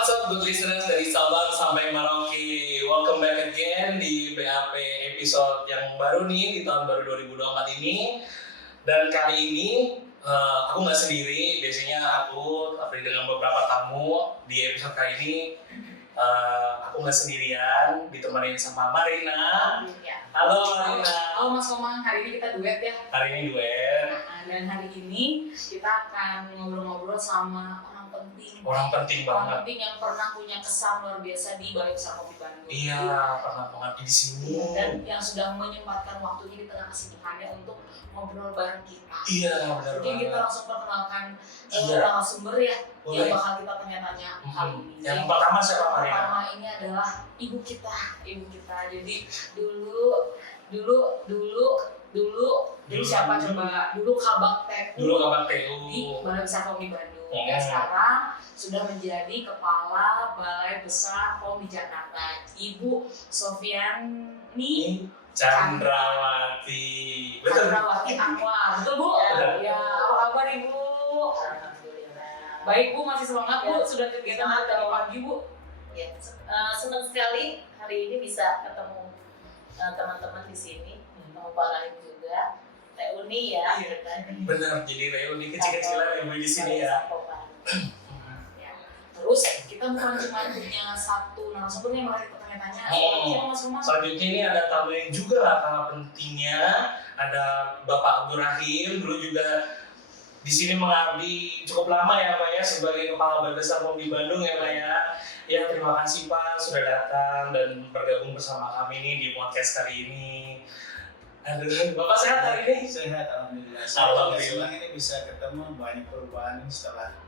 What's up good listeners dari Sabang sampai Merauke. Welcome back again di BAP episode yang baru nih di tahun baru 2024 ini. Dan kali ini aku nggak sendiri, biasanya aku dengan beberapa tamu. Di episode kali ini aku nggak sendirian, ditemenin sama Marina. Halo Marina. Halo Mas Komang, hari ini kita duet ya. Hari ini duet. Dan hari ini kita akan ngobrol-ngobrol sama orang penting banget. Orang penting yang pernah punya kesan luar biasa di Balai Besar Kopi Bandung. Iya, pernah mengabdi di sini. Dan yang sudah menyempatkan waktunya di tengah kesibukannya untuk ngobrol bareng kita. Iya, benar Mungkin banget. kita langsung perkenalkan narasumber ya, boleh. yang bakal kita tanya-tanya kali ini. Yang pertama siapa Marina? Pertama ini adalah ibu kita. Jadi dulu siapa coba? Dulu Kabak TU di Balai Besar Kopi Bandung. Dan sekarang sudah menjadi Kepala Balai Besar POM di Jakarta, Ibu Sofiani Chandrawati. Betul. Chandrawati Anwar. Betul Bu? Ya, apa kabar Ibu? Alhamdulillah. Baik Bu, masih semangat Bu? Sudah kegiatan dari pagi Bu? Ya, senang sekali hari ini bisa ketemu teman-teman di sini, ketemu Pak Rahim juga, Teh Uni ya. Benar, jadi reuni kecil-kecilan ibu di sini ya. Terus kita bukan cuma punya satu narasumber yang bakal kita tanya-tanya. Selanjutnya ini ada tamu yang juga lah kalah pentingnya. Ada Bapak Abdul Rahim, dulu juga di sini mengabdi cukup lama ya Pak ya sebagai Kepala Balai Besar POM di Bandung ya Pak ya. Ya terima kasih Pak sudah datang dan bergabung bersama kami ini di podcast kali ini. Aduh, Bapak sehat hari ini? Sehat, alhamdulillah. Alhamdulillah. Senang ini bisa ketemu, banyak perubahan setelah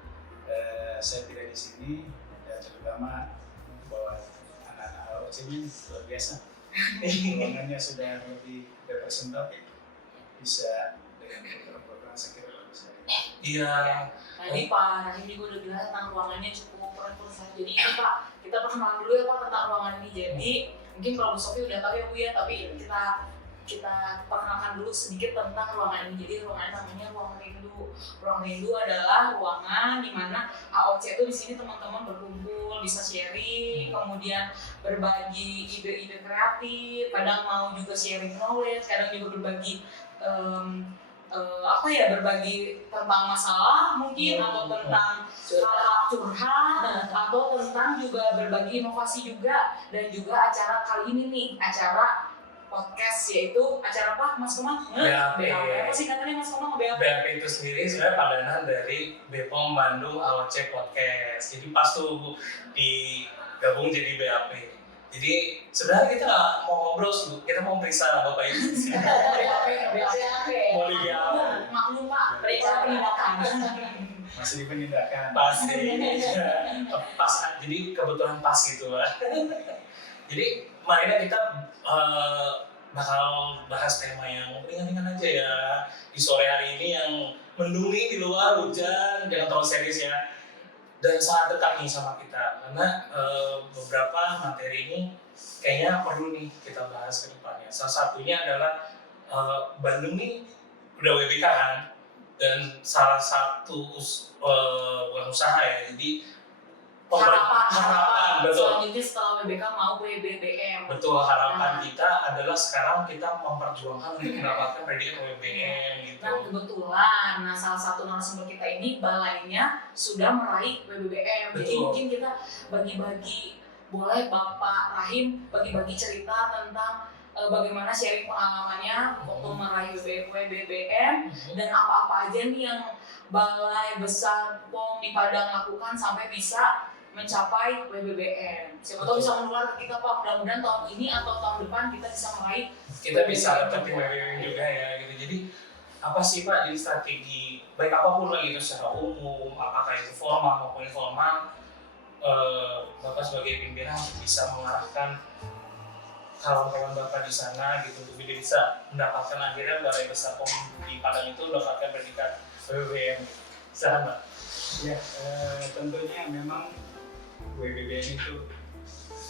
saya tidak di sini, dan terutama bahwa anak-anak AOC ini luar biasa. Ruangannya sudah lebih representatif, bisa dengan program-program saya kira bagus sekali. Iya. Tadi Pak Rahim juga udah bilang tentang ruangannya cukup representatif. Jadi ini Pak, kita perkenalan dulu ya Pak tentang ruangan ini. Jadi mungkin kalau Bu Sofi udah tahu ya Bu ya, tapi kita perkenalkan dulu sedikit tentang ruangan ini. Jadi ruangan namanya ruang rindu. Ruang rindu adalah ruangan di mana AOC itu di sini teman-teman berkumpul, bisa sharing, kemudian berbagi ide-ide kreatif, kadang mau juga sharing knowledge, kadang juga berbagi berbagi tentang masalah mungkin atau tentang curhat atau tentang juga berbagi inovasi juga. Dan juga acara kali ini nih, acara podcast, yaitu acara apa Mas Komang? BAP. Apa singkatannya Mas Komang? BAP itu sendiri sebenarnya padanan dari BPOM Bandung AOC Podcast. Jadi pas tuh Bu digabung jadi BAP. Jadi sebenarnya kita nggak mau ngobrol sih, kita mau periksa Bapak Ibu. BAP. Mau di BAP. Maklum Pak, periksa penindakan. Masih di penindakan. Pasti. Pas, jadi kebetulan pas gitu lah. Jadi Marina kita bakal bahas tema yang ringan-ringan aja ya di sore hari ini yang mendung di luar, hujan, jangan terlalu serius ya. Dan sangat dekat nih sama kita karena beberapa materi ini kayaknya perlu nih kita bahas ke depannya. Salah satunya adalah Bandung nih udah WBK kan, dan salah satu bukan usaha ya, jadi harapan betul. Selanjutnya setelah WBK mau WBBM. Betul, harapan kita adalah sekarang kita memperjuangkan untuk mendapatkan predikat WBBM gitu. Nah kebetulan, salah satu narasumber kita ini balainya sudah meraih WBBM. Jadi mungkin kita bagi-bagi, boleh Bapak Rahim bagi-bagi cerita tentang bagaimana sharing pengalamannya waktu meraih WBBM dan apa-apa aja nih yang Balai Besar POM di Padang lakukan sampai bisa mencapai WBBM. Siapa tahu bisa menular ke kita Pak, mudah-mudahan tahun ini atau tahun depan kita bisa meraih. Kita bisa dapetin WBBM juga ya gitu. Jadi apa sih Pak jadi strategi baik apapun lagi itu secara umum, apakah itu formal maupun informal, Bapak sebagai pimpinan bisa mengarahkan kawan-kawan Bapak di sana gitu untuk bisa mendapatkan akhirnya Balai Besar POM di Padang itu mendapatkan predikat WBBM. Silakan Pak. Ya, tentunya memang WBBM itu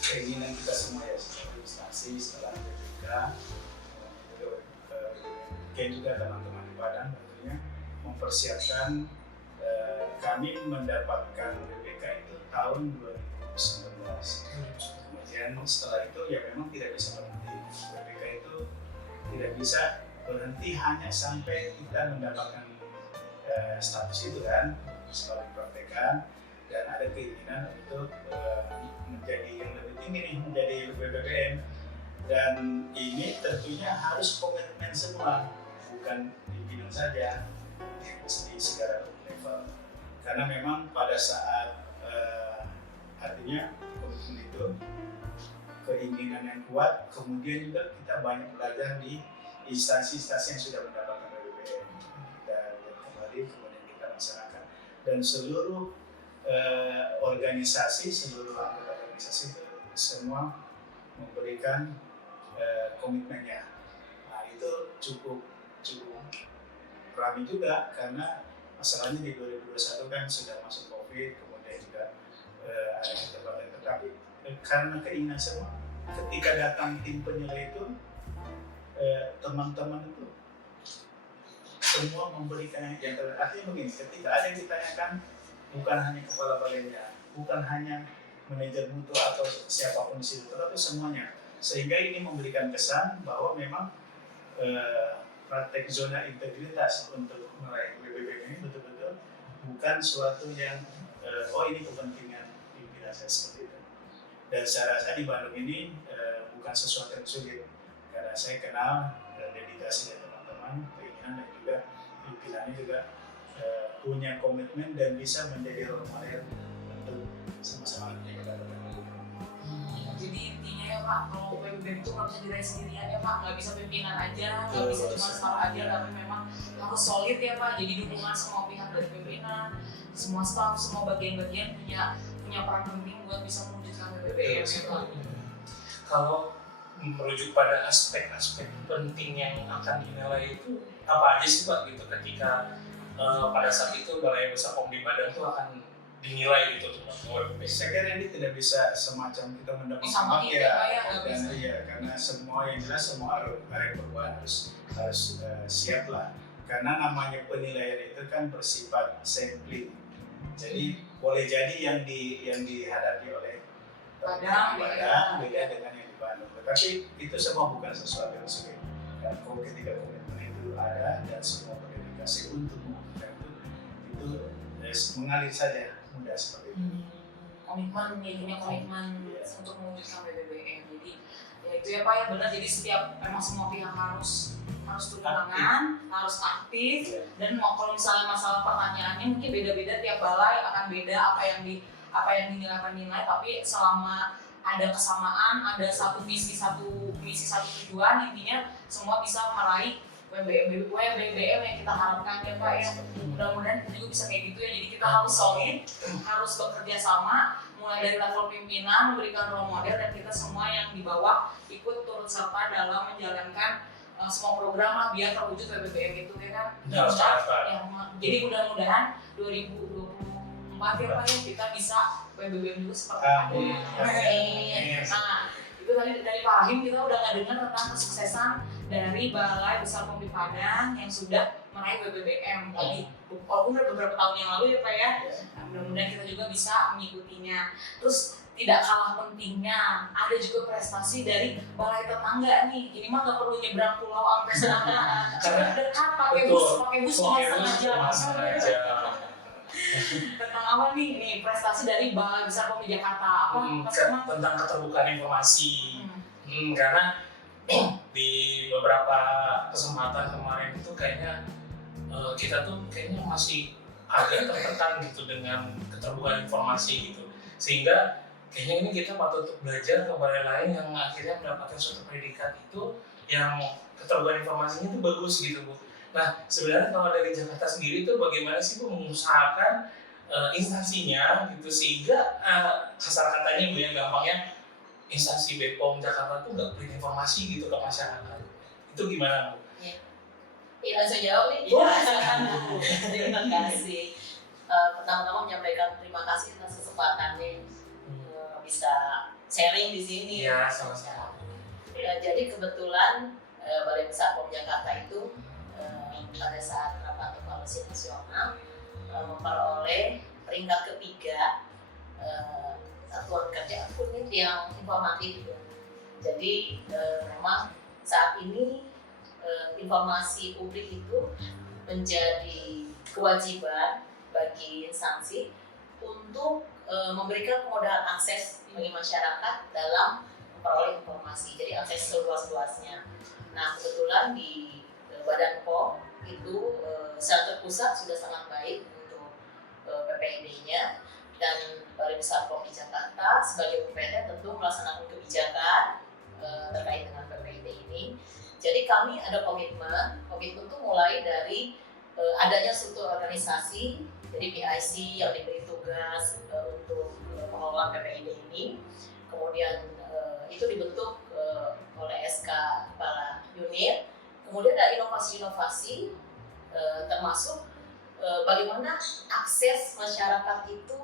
keinginan kita semua ya, setelah instansi, setelah BPK, dan juga teman-teman di Padang tentunya mempersiapkan kami mendapatkan WBK itu tahun 2018. 2019. Kemudian setelah itu ya memang tidak bisa berhenti. WBK itu tidak bisa berhenti hanya sampai kita mendapatkan status itu kan, sekolah dipraktekkan, dan ada keinginan untuk menjadi yang lebih tinggi nih, menjadi WBBM. Dan ini tentunya harus komitmen semua, bukan pimpinan saja, di segala level. Karena memang pada saat artinya komitmen itu keinginan yang kuat, kemudian juga kita banyak belajar di instansi-instansi yang sudah mendapatkan WBBM. Kita lihat kembali, kemudian kita masyarakat dan seluruh organisasi, seluruh anggota organisasi itu semua memberikan komitmennya. Nah itu cukup ramai juga karena masalahnya di 2021 kan sudah masuk COVID, kemudian juga ada keterbatasan. Tetapi karena keinginan semua, ketika datang tim penilai itu teman-teman itu semua memberikan yang terbaik. Artinya begini, ketika ada yang ditanyakan bukan hanya kepala balainya, bukan hanya manajer mutu atau siapapun di situ, tetapi semuanya. Sehingga ini memberikan kesan bahwa memang praktek zona integritas untuk meraih WBBM ini betul-betul bukan suatu yang ini kepentingan pimpinan saya seperti itu. Dan saya rasa di Bandung ini bukan sesuatu yang sulit karena saya kenal dedikasi dari teman-teman, keinginan dan juga pimpinannya juga punya komitmen dan bisa menjadi role model untuk sama-sama menjaga data. Jadi intinya ya Pak, kalau WBBM itu nggak bisa diraih sendirian ya Pak, nggak bisa pimpinan aja, nggak bisa cuma staff aja, tapi memang harus solid ya Pak. Jadi dukungan semua pihak dari pimpinan, semua staff, semua bagian-bagian punya peran penting buat bisa mewujudkan WBBM ya Pak. Kalau merujuk pada aspek-aspek penting yang akan dinilai itu apa aja sih Pak gitu ketika pada saat itu Balai Besar POM di Padang itu akan dinilai gitu teman-teman. Saya kira ini tidak bisa semacam kita mendapat karena semua yang jelas semua area perubahan harus siap lah. Karena namanya penilaian itu kan bersifat sampling. Jadi boleh jadi yang dihadapi oleh Padang beda dengan yang di Bandung. Tetapi itu semua bukan sesuatu yang sulit. Dan ketika komitmen itu ada dan semua berdedikasi untuk melakukan itu mengalir saja, mudah seperti itu. Komitmen untuk mewujudkan WBBM. Jadi ya itu ya Pak ya benar. Jadi memang semua pihak harus turun tangan, harus aktif. Dan kalau misalnya masalah pertanyaannya mungkin beda-beda tiap balai akan beda apa yang dinilai, tapi selama ada kesamaan, ada satu misi satu tujuan, intinya semua bisa meraih WBBM yang kita harapkan ya Pak ya. Mudah-mudahan kita juga bisa kayak gitu ya. Jadi kita harus solid, harus bekerja sama, mulai dari level pimpinan, memberikan role model, dan kita semua yang di bawah ikut turut serta dalam menjalankan semua program lah biar terwujud WBBM itu ya kan. Jadi mudah-mudahan 2024 ya Pak ya kita bisa WBBM itu seperti apa. Nah itu tadi dari Pak Rahim kita udah nggak dengar tentang kesuksesan dari Balai Besar POM di Padang yang sudah meraih WBBM tadi. Walaupun beberapa tahun yang lalu ya Pak ya. Nah, mudah-mudahan kita juga bisa mengikutinya. Terus tidak kalah pentingnya ada juga prestasi dari balai tetangga nih. Ini mah nggak perlu nyebrang pulau sampai sana. Cuma dekat pakai bus setengah jam. Tentang apa nih prestasi dari Balai Besar POM di Jakarta tentang keterbukaan informasi. Karena di beberapa kesempatan kemarin itu kayaknya kita tuh kayaknya masih agak tertekan gitu dengan keterbukaan informasi gitu, sehingga kayaknya ini kita patut untuk belajar ke balai lain yang akhirnya mendapatkan suatu predikat itu yang keterbukaan informasinya itu bagus gitu Bu. Nah sebenarnya kalau dari Jakarta sendiri itu bagaimana sih Bu mengusahakan instansinya gitu sehingga kasar katanya Bu yang gampangnya instansi BPOM Jakarta tuh nggak beri informasi gitu ke masyarakat. Itu gimana Bu? Iya langsung jawab nih. Terima kasih. Pertama-tama menyampaikan terima kasih atas kesempatannya bisa sharing di sini. Iya sama-sama. Jadi kebetulan Balai Besar POM Jakarta itu pada saat rapat evaluasi nasional memperoleh peringkat ketiga satuan kerja unit yang informatif. Jadi memang saat ini informasi publik itu menjadi kewajiban bagi instansi untuk memberikan kemudahan akses bagi masyarakat dalam memperoleh informasi. Jadi akses seluas-luasnya. Nah kebetulan di Badan POM itu secara terpusat sudah sangat baik untuk PPID-nya, dan Balai Besar POM di Jakarta sebagai UPT tentu melaksanakan kebijakan terkait dengan PPID ini. Jadi kami ada komitmen itu mulai dari adanya struktur organisasi, jadi PIC yang diberi tugas untuk pengelolaan PPID ini, kemudian itu dibentuk oleh SK Kepala Unit, kemudian ada inovasi-inovasi termasuk bagaimana akses masyarakat itu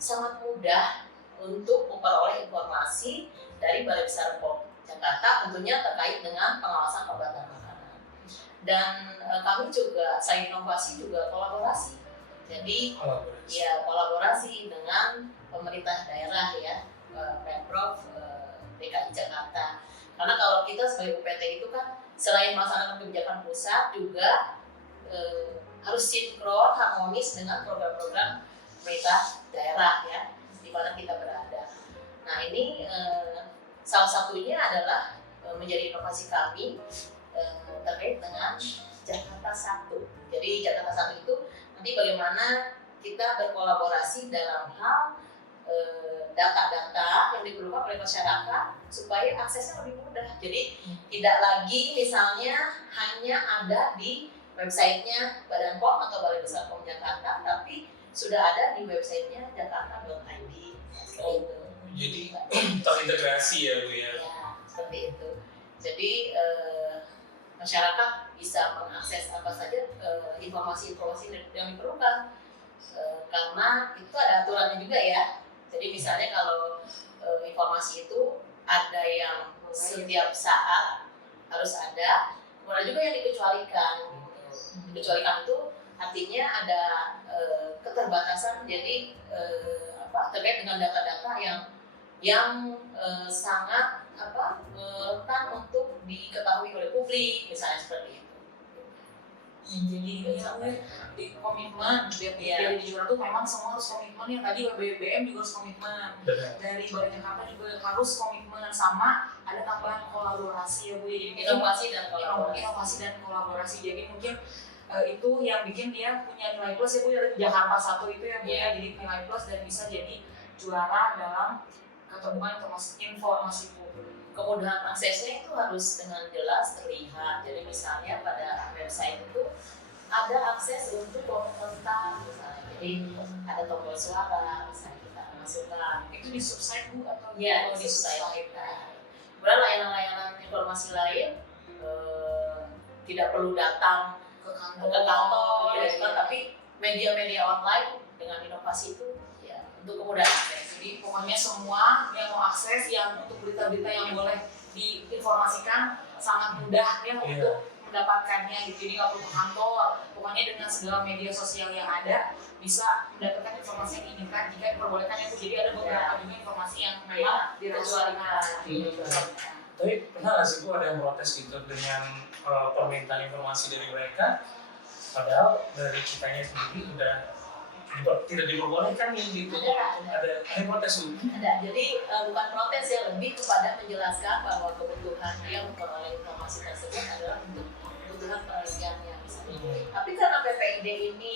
sangat mudah untuk memperoleh informasi dari Balai Besar POM Jakarta, tentunya terkait dengan pengawasan obat dan makanan. Dan kami juga, selain inovasi juga kolaborasi. Jadi kolaborasi dengan pemerintah daerah ya, Pemprov DKI Jakarta. Karena kalau kita sebagai UPT itu kan selain melaksanakan kebijakan pusat juga harus sinkron, harmonis dengan program-program pemerintah daerah ya, di mana kita berada. Nah ini salah satunya adalah menjadi inovasi kami terkait dengan Jakarta 1. Jadi Jakarta 1 itu nanti bagaimana kita berkolaborasi dalam hal data-data yang diperlukan oleh masyarakat supaya aksesnya lebih mudah. Jadi tidak lagi misalnya hanya ada di websitenya Badan POM atau Balai Besar POM Jakarta, tapi sudah ada di websitenya jakarta.id. Jadi terintegrasi ya Bu ya. Ya, seperti itu. Jadi masyarakat bisa mengakses apa saja informasi-informasi yang diperlukan, karena itu ada aturannya juga ya. Jadi misalnya kalau informasi itu ada yang setiap saat harus ada, kemudian juga yang dikecualikan. Dikecualikan itu artinya ada keterbatasan, jadi terkait dengan data-data yang sangat rentan untuk diketahui oleh publik, misalnya seperti itu. Jadi di komitmen dari di Juara tuh memang semua harus komitmen, yang tadi BBM juga harus komitmen, dari Balai Jakarta juga harus komitmen, sama ada tambahan kolaborasi ya Bu. Jadi Inovasi dan kolaborasi. Jadi mungkin itu yang bikin dia punya nilai plus ya Bu ya, Jakarta 1 itu ya Bu ya, jadi nilai plus dan bisa jadi juara dalam keterbukaan informasi publik. Kemudahan aksesnya itu harus dengan jelas terlihat. Jadi misalnya pada website itu ada akses untuk komentar misalnya. Jadi ada tombol suara, misalnya kita masukkan. Itu di subsite Bu atau ya, di subsite. Kemudian layanan-layanan informasi lain tidak perlu datang ke kantor gitu kan, tapi media-media online dengan inovasi itu ya untuk kemudahan akses. Jadi pokoknya semua yang mau akses, yang untuk berita-berita yang boleh diinformasikan sangat mudah ya untuk mendapatkannya gitu. Jadi nggak perlu ke kantor, pokoknya dengan segala media sosial yang ada bisa mendapatkan informasi yang diinginkan jika diperbolehkan ya Bu. Jadi ada beberapa juga informasi yang memang dikecualikan. Tapi pernah nggak sih Bu ada yang protes gitu dengan permintaan informasi dari mereka, padahal dari kitanya sendiri udah tidak diperbolehkan nih gitu. Ada protes Bu? Ada. Jadi bukan protes ya, lebih kepada menjelaskan bahwa kebutuhan dia memperoleh informasi tersebut adalah untuk kebutuhan penelitiannya misalnya. Tapi karena PPID ini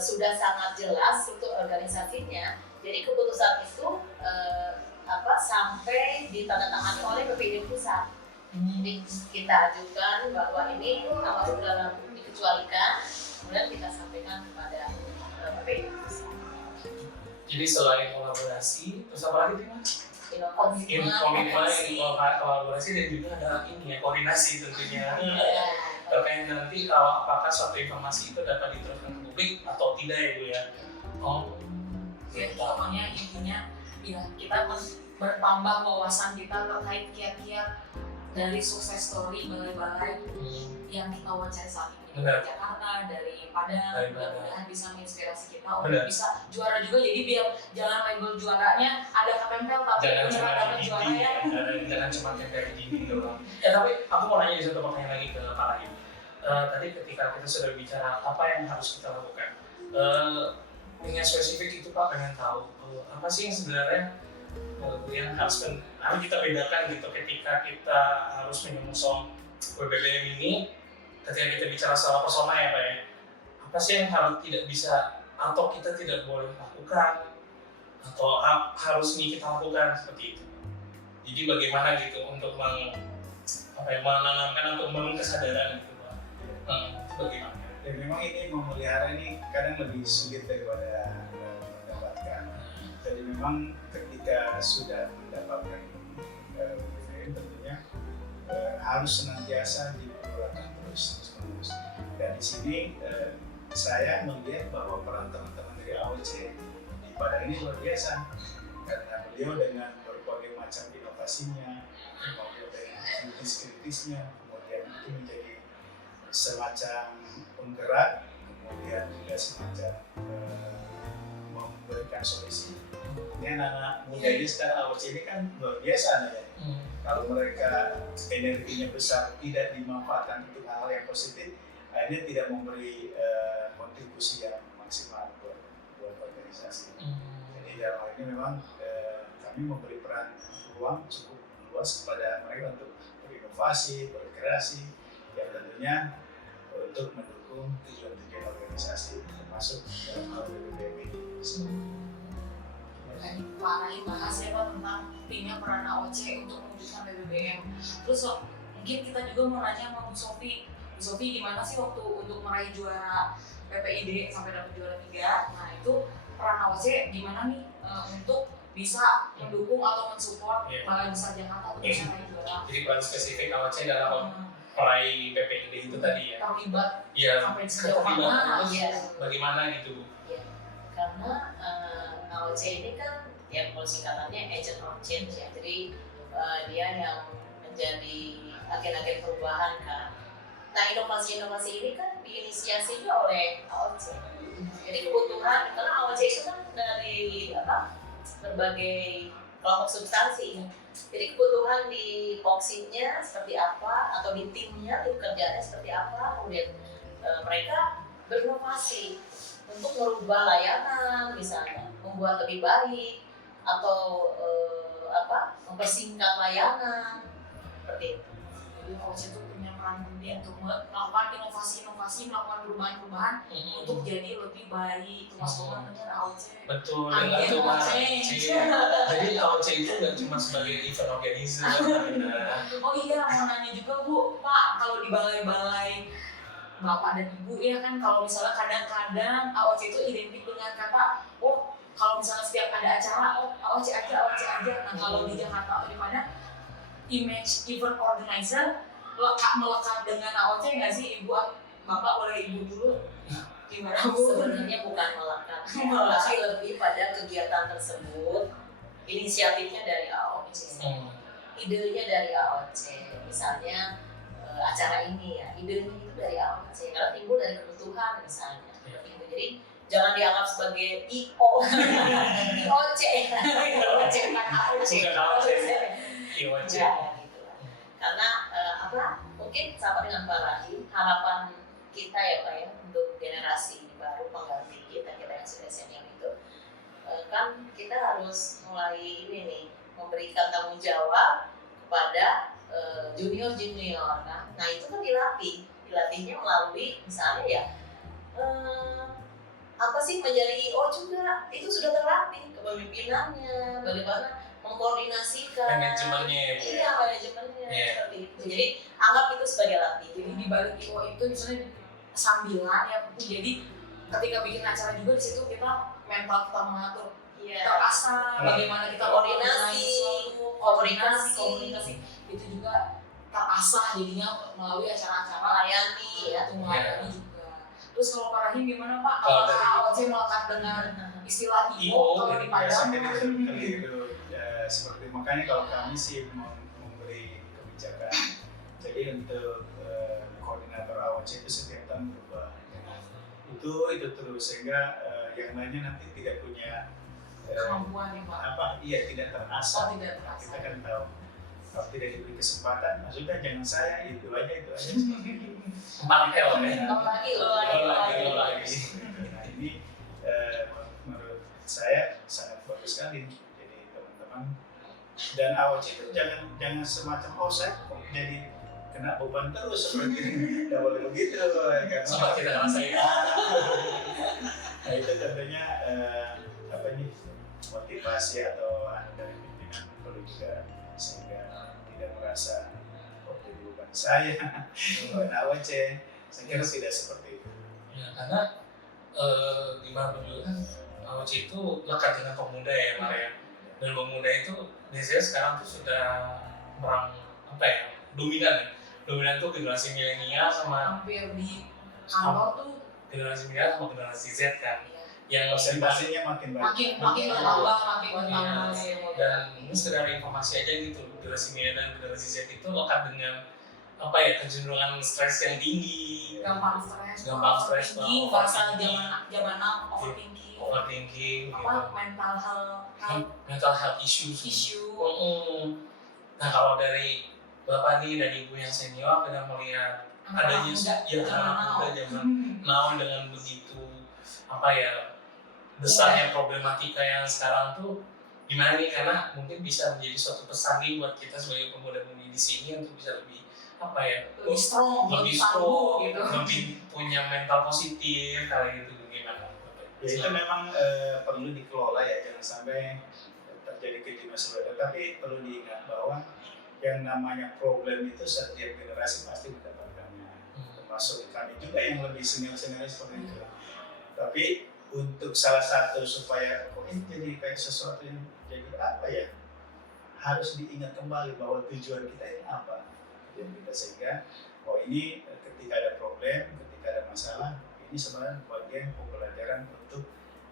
sudah sangat jelas struktur organisasinya, jadi keputusan itu sampai ditandatangani oleh PPID pusat. Jadi kita ajukan bahwa ini termasuk dalam dikecualikan, kemudian kita sampaikan kepada PPID pusat. Jadi selain kolaborasi, terus apa lagi nih Mas? Komitmen, kolaborasi, dan juga ada ini ya, koordinasi tentunya. Terkait nanti kalau apakah suatu informasi itu dapat diteruskan ke publik atau tidak ya Bu ya. Pokoknya intinya ya kita bertambah wawasan kita terkait kiat-kiat dari sukses story balai-balai yang kita wawancara saat ini Benar. dari Jakarta, dari Padang, Dari Padang. mudah-mudahan bisa menginspirasi kita Benar. untuk bisa juara juga. Jadi biar jangan label juaranya ada ketempel tapi Jangan cuma beneran dapat di juara dinding ya. jangan cuma tempel di dinding doang. Tapi aku mau nanya di satu pertanyaan lagi ke Pak Rahim. Tadi ketika kita sudah bicara apa yang harus kita lakukan, dengan spesifik itu Pak pengen tahu apa sih yang sebenarnya yang harus kita bedakan gitu ketika kita harus menyongsong WBBM ini, ketika kita bicara soal persona ya Pak ya, apa sih yang harus tidak bisa atau kita tidak boleh lakukan atau harusnya kita lakukan seperti itu. Jadi bagaimana gitu untuk menanamkan atau membangun kesadaran gitu Pak. Bagaimana? Dan memang ini memelihara ini kadang lebih sulit daripada mendapatkan. Jadi memang ketika sudah mendapatkan BBM tentunya harus senantiasa diperlukan terus menerus. Dan di sini saya melihat bahwa peran teman-teman dari AOC di Padang ini luar biasa, karena beliau dengan berbagai macam inovasinya, kemudian dengan kritis-kritisnya, kemudian itu menjadi semacam penggerak, kemudian juga semacam memberikan solusi. Ini anak-anak muda ini sekarang AOC ini kan luar biasa ya. Kalau mereka energinya besar tidak dimanfaatkan untuk hal-hal yang positif, akhirnya tidak memberi kontribusi yang maksimal buat organisasi. Jadi dalam hal ini memang kami memberi ruang cukup luas kepada mereka untuk berinovasi, berkreasi, yang tentunya untuk mendukung tujuan-tujuan organisasi termasuk dalam hal BBM ini. Tadi Pak Rahim bahas ya Pak tentang pentingnya peran AOC untuk mewujudkan BBBM. Terus mungkin kita juga mau nanya sama Bu Sofi. Bu Sofi gimana sih waktu untuk meraih juara PPID sampai dapat juara 3? Nah itu peran AOC gimana nih untuk bisa mendukung atau mensupport Balai Besar Jakarta untuk bisa meraih juara? Jadi peran spesifik AOC dalam meraih PPID itu tadi ya. Terlibat Iya. sampai sejauh Terlibat. mana? Iya. Bagaimana gitu Bu? Karena AOC ini kan ya kalau singkatannya agent of change ya, jadi dia yang menjadi agen-agen perubahan kan. Nah inovasi-inovasi ini kan diinisiasi juga oleh AOC. Jadi kebutuhan, karena AOC itu kan dari berbagai kelompok substansi. Jadi kebutuhan di voksinya seperti apa atau di timnya, tim kerjanya seperti apa, kemudian mereka berinovasi untuk merubah layanan, misalnya membuat lebih baik atau mempersingkat layanan seperti itu. Jadi AOC itu punya peran penting untuk melakukan inovasi-inovasi, melakukan perubahan-perubahan untuk jadi lebih baik. Mas Boman benar AOC. Betul, Agen dengan itu Pak. change. Jadi AOC itu nggak cuma sebagai event organizer. Oh iya, mau nanya juga Bu, Pak, kalau di balai-balai Bapak dan Ibu ya kan kalau misalnya kadang-kadang AOC itu identik dengan kata, oh kalau misalnya setiap ada acara, oh AOC aja. Nah kalau di Jakarta atau di mana, image event organizer melekat dengan AOC nggak sih Ibu? Bapak boleh Ibu dulu. Gimana Bu? Sebenarnya bukan melekat, tapi lebih pada kegiatan tersebut inisiatifnya dari AOC, idenya dari AOC, misalnya acara ini ya, idenya itu dari AOC karena timbul dari kebutuhan misalnya, gitu. Jadi jangan dianggap sebagai IO, IOC, IOC kan AOC, IOC. ya, gitu lah. Karena mungkin sama dengan Pak Rahim, harapan kita ya Pak ya untuk generasi baru pengganti kita yang sudah senior itu, kan kita harus mulai ini nih memberikan tanggung jawab kepada junior kan. Nah itu kan dilatihnya melalui misalnya ya menjadi IO juga itu sudah terlatih kepemimpinannya, bagaimana mengkoordinasikan Manajemennya. Iya, manajemennya seperti itu. Jadi anggap itu sebagai latihan. Jadi di balik IO itu misalnya sambilan ya Bu. Jadi ketika bikin acara juga di situ kita mental kita mengatur, terasa bagaimana kita komunikasi itu juga terasah jadinya melalui acara-acara melayani ya. Melayani juga. Terus kalau Pak Rahim gimana Pak? Kalau AOC melekat dengan istilah IO kalau di Padang keliru seperti makanya kalau kami sih memberi kebijakan. Jadi untuk koordinator AOC itu setiap tahun berubah. Itu terus sehingga yang lainnya nanti tidak punya Kemampuan nih Pak. tidak terasah. Tidak terasa. Kita kan tahu kalau tidak diberi kesempatan, sudah jangan saya itu aja. Mantel ya. Lagi. Nah ini menurut saya sangat bagus sekali. Jadi teman-teman dan AOC itu jangan semacam saya kok jadi kena beban terus seperti ini. Tidak boleh begitu karena Sempat kita ngerasain. nah itu tentunya motivasi atau dari pimpinan perlu juga sehingga tidak merasa jadi beban saya beban AOC. Saya kira tidak seperti itu. Ya, karena gimana dulu kan AOC itu lekat dengan pemuda ya Pak ya. Dan pemuda itu biasanya sekarang tuh sudah dominan tuh generasi milenial sama Hampir di kantor tuh generasi milenial sama generasi Z kan. Yang Presentasinya makin banyak. makin bertambah sih. dan ini sekedar informasi aja gitu, generasi milenial dan generasi Z itu lekat dengan kecenderungan stres yang tinggi, Gampang stres, overthinking, overthinking, bahasa zaman now overthinking, gitu. mental health issues. issue. Nah kalau dari Bapak nih dan Ibu yang senior dengan melihat adanya zaman now dengan begitu besarnya problematika yang sekarang tuh gimana nih, karena mungkin bisa menjadi suatu pesan nih buat kita sebagai pemuda-pemudi di sini untuk bisa lebih lebih strong, gitu, lebih punya mental positif kali gitu, gimana? Ya itu memang perlu dikelola ya, jangan sampai terjadi kejenuhan seperti itu. Tapi perlu diingat bahwa yang namanya problem itu setiap generasi pasti mendapatkannya, termasuk kami juga yang lebih senior-senior seperti itu. Tapi untuk salah satu supaya kok ini jadi kayak sesuatu yang jadi harus diingat kembali bahwa tujuan kita ini apa. Tujuan kita sehingga ini ketika ada problem, ketika ada masalah, ini sebenarnya bagian pembelajaran untuk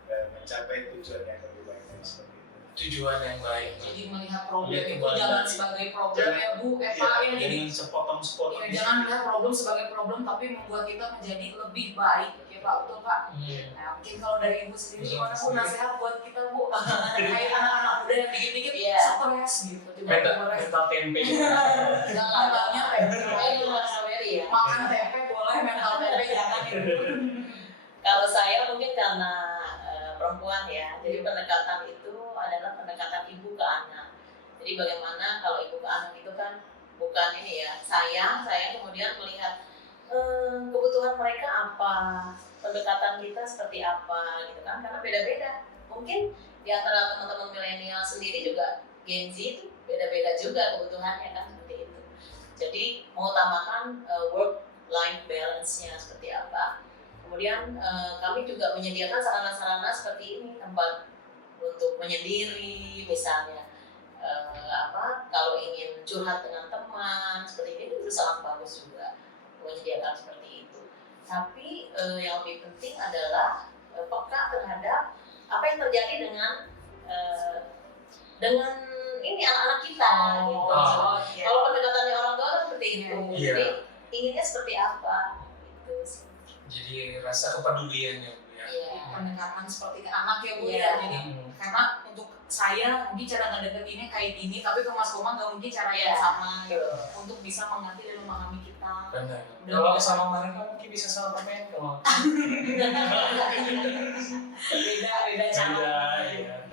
mencapai tujuan yang lebih baik seperti itu. Tujuan yang baik. Jadi melihat problem itu jangan sebagai problem ya Bu, Pak ya. Jadi sepotong-sepotong. jangan melihat problem sebagai problem, tapi membuat kita menjadi lebih baik ya Pak, betul Pak. Nah mungkin kalau dari Ibu sendiri gimana Bu, nasihat buat kita Bu, kayak anak-anak muda yang dikit-dikit stres gitu. Mental tempe. Gagalnya tempe, Ya. makan tempe boleh, mental tempe jangan gitu. Kalau saya mungkin karena perempuan ya, jadi pendekatan itu adalah pendekatan ibu ke anak. Jadi bagaimana kalau ibu ke anak itu kan bukan ini ya, sayang kemudian melihat kebutuhan mereka apa, pendekatan kita seperti apa gitu kan, karena beda-beda. Mungkin di antara teman-teman milenial sendiri juga Gen Z itu beda-beda juga kebutuhannya kan seperti itu. Jadi mengutamakan work-life balance-nya seperti apa. Kemudian kami juga menyediakan sarana-sarana seperti ini, tempat untuk menyendiri misalnya, kalau ingin curhat dengan teman seperti ini itu sangat bagus juga menyediakan seperti itu. Tapi yang lebih penting adalah peka terhadap apa yang terjadi dengan ini anak-anak kita gitu. Kalau pendekatannya orang tua kan seperti itu, jadi inginnya seperti apa gitu sih. Jadi rasa kepedulian ya Bu ya. Pendekatan seperti ke anak ya Bu ya. Jadi karena untuk saya mungkin cara ngedeketinnya kayak gini, tapi ke Mas Komang nggak mungkin cara yang sama gitu. Untuk bisa mengerti dan memahami kita. Benar. Kalau sama mereka mungkin bisa sama pemain kalau. beda cara. Iya.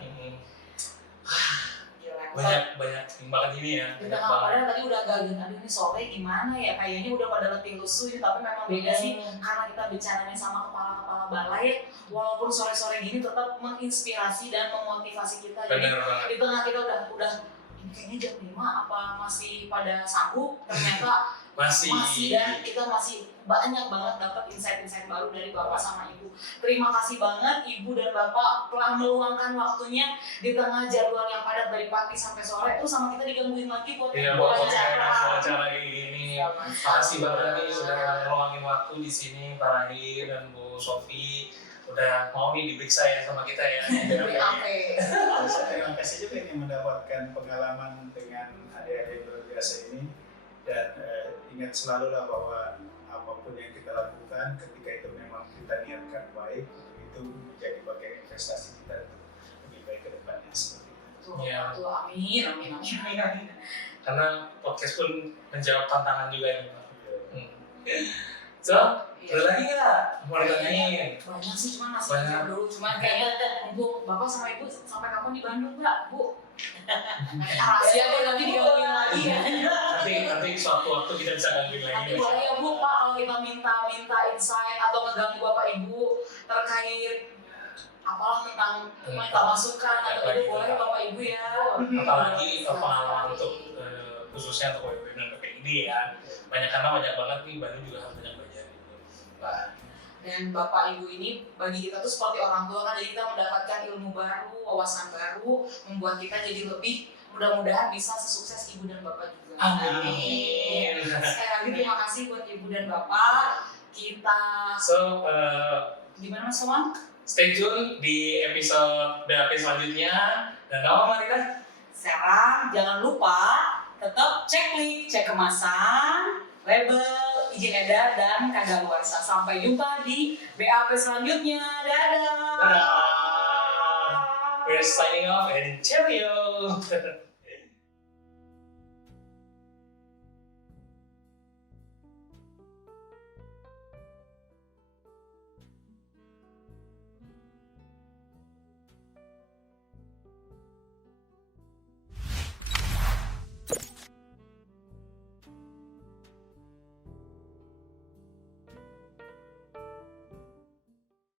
Banyak timbangan ini ya. Kita kemarin tadi udah agak aduh ini sore gimana ya, kayaknya udah pada letih lesu ini, tapi memang beda sih karena kita bicaranya sama kepala-kepala balai, walaupun sore-sore gini tetap menginspirasi dan memotivasi kita. Jadi di tengah kita udah kayaknya jam 5 apa masih pada sanggup, ternyata masih dan kita masih banyak banget dapat insight-insight baru dari Bapak sama Ibu. Terima kasih banget Ibu dan Bapak telah meluangkan waktunya di tengah jadwal yang padat dari pagi sampai sore, terus sama kita digangguin lagi buat wawancara ini. Makasih banget nih sudah meluangin waktu di sini Pak Rahim dan Bu Sofi, udah mau nih diperiksa ya sama kita ya. Saya terima kasih juga ini mendapatkan pengalaman dengan adik-adik luar biasa ini dan ingat selalu lah bahwa apapun yang kita lakukan ketika itu memang kita niatkan baik, itu menjadi bagian investasi kita untuk lebih baik ke depannya seperti itu. Betul, Iya. betul. Amin, amin, amin, amin, amin. Karena podcast pun menjawab tantangan juga ya Pak. So, Iya. ada lagi nggak mau ditanyain? Banyak sih, cuman masih Banyak. kecil dulu. Cuman kayaknya Bu, Bapak sama Ibu sampai kapan di Bandung nggak, Bu? Rahasia deh, nanti digabungin lagi ya. Nanti suatu waktu kita bisa gangguin lagi. Nanti boleh ya Bu, Pak, kalau kita minta insight atau ngeganggu Bapak Ibu terkait apalah tentang minta masukan atau ide, boleh Bapak Ibu ya. Apalagi pengalaman untuk khususnya untuk WWM dan PPID ya. Banyak banget nih, Bandung juga harus banyak belajar gitu. Nah, Dan Bapak Ibu ini bagi kita tuh seperti orang tua kan, jadi kita mendapatkan ilmu baru, wawasan baru, membuat kita jadi lebih, mudah-mudahan bisa sesukses Ibu dan Bapak juga. amin. Sekali lagi terima kasih buat Ibu dan Bapak. Kita So, gimana Mas Soman? stay tune di episode BAP selanjutnya. Dan apa Marina? Sekarang jangan lupa tetap cek kemasan, label, izin edar, dan kadaluarsa. Sampai jumpa di BAP selanjutnya. Dadah! Dadah! We're signing off and cheerio!